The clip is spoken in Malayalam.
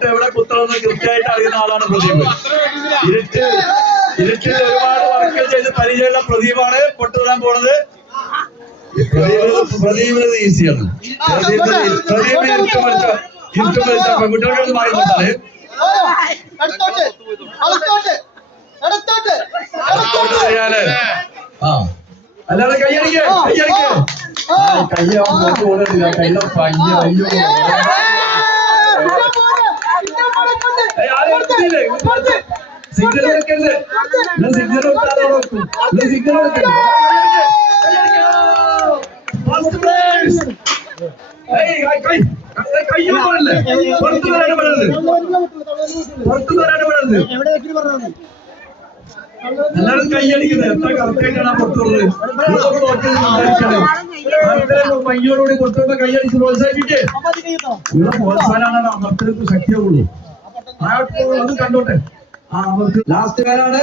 പൊട്ട് എവിടെ കുത്തണമെന്ന് കൃത്യമായിട്ട് അറിയുന്ന ആളാണ് പ്രദീപ്. ഇരുട്ടിൽ ഒരുപാട് വർക്കുകൾ ചെയ്ത് പരിചയമുള്ള പ്രദീപാണ് പൊട്ട് തൊടാൻ പോണത്. പ്രദീപിന് ഈസിയാണ്. പ്രദീപിന് ഇരുട്ടുമരിച്ച പെൺകുട്ടികളോട് മാറി നോക്കാറ്. അല്ലാതെ കയ്യടിക്ക് കയ്യാവുമ്പോ പോണില്ല. കയ്യില പയ്യ അയ്യോ സിഗ്നൽ എടുക്കരുത്. സിഗ്നൽ കൊടുത്താലോ സിഗ്നൽ എടുക്കരുത്. കയ്യിൽ പോലല്ലേ പുറത്തു വരാനും പറയുന്നത്. പുറത്തു വരാനും പറയുന്നത്. എല്ലാവരും കൈയടിക്കുന്നത്. എത്ര കറക്റ്റായിട്ടാണ് പുറത്തുള്ളത്. പയ്യോടുകൂടി കൊടുത്തുകൊണ്ട് കൈയടിച്ച് പ്രോത്സാഹിപ്പിക്കേ. ഇവിടെ പ്രോത്സാഹനാണ് അമർത്തലേക്ക് ശക്തിയുള്ളൂ. അത് കണ്ടോട്ടെ. ലാസ്റ്റ് പേരാണ്